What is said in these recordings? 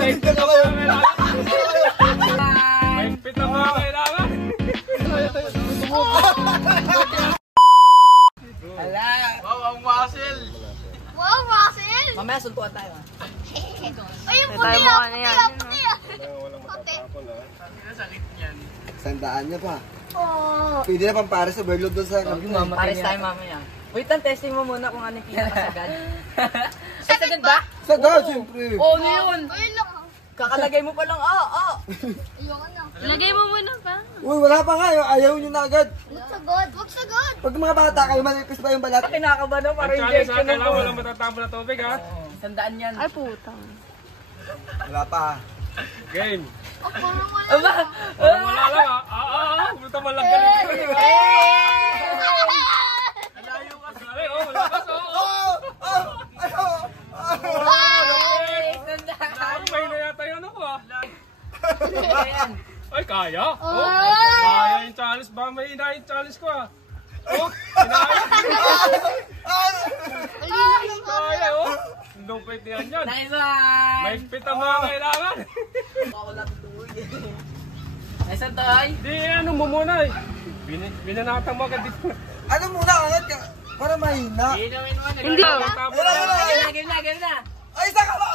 Mahigpit na mga kailangan. Mahigpit na mga kailangan. Hala. Wow, ang muscle. Wow, Russell! Mamaya suntuan tayo. Ay, yung Tayo puti mo ah, ano puti yan, ah, yun, puti ah. Walang matatapon ha. Sakit niyan. Sandaan niya pa. Oh. Pwede na pang para sa overload doon sa Pares tayo mamaya. Wait lang, testing mo muna kung anong pinakasagad. Ay, sagad ba? Sagad, siyempre. Oo, ano yun? Ayun lang. Kakalagay mo pa lang, Ayoko na. Lagay mo muna pa. Uy, wala pa nga. Ayaw nyo na agad. Huwag sagod, huwag sagod. Pag mga bata kayo, malipis pa yung balat. Kinakaba na, Ang parang challenge ha, injection na kailangan po. walang matatapon na tubig ha. Sandaan yan. Ay, putang. Wala pa. Game. Oh, parang wala. Aba! Parang wala lang ha. Buta man lang galing. Malayo ka. Ay, oh, malakas oh. Parang may na yata yun ako ha. Ayan. Ay, kaya. Oh, Ay! kaya yung challenge. Baka may ina yung challenge ko ha. Oh, kinaya. Kaya oh. Lupit yan yan. Nice one! Mahigpit ang mga kailangan. Ako lang tuloy. Nice one, Toy. Di, ano mo muna eh. Binanatan mo agad dito. Ano muna, angat ka. Para mahina. Inumin mo. Hindi. Natapon na. Game na. Ay, saka ba?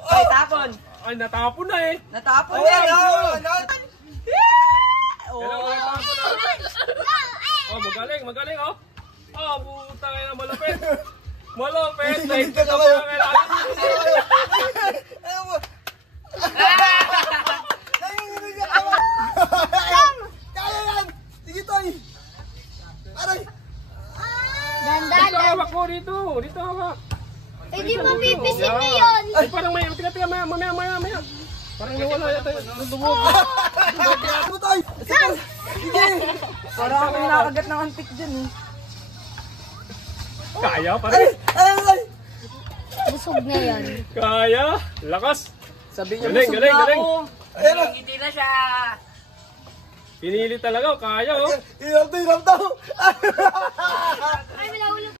Ay, tapon. Ay, natapon na eh. Natapon Wala na. na. Kailangan natapon na. Oh, magaling oh. Oh, buta kayo na malapit. Malapit. Mahigpit ang mga kailangan. Ano mo? Kaya yan. Sige, Toy. Aray. Dandan, Dito hawak mo dito. Dito hawak. eh di mapipisit na yun. Ay, parang may, tiga, maya. Parang nawala yata yung lumog. Ano, Toy? Sige. Parang ako nakagat ng antik dyan eh. Kaya pa Ay, rin. ay. Busog na yan. Kaya. Lakas. Sabi niya, Galing, busog galing, na galing. ako. Ayun. Hindi na siya. Pinili talaga. Kaya oh. Hirap to. Ay, wala ulo.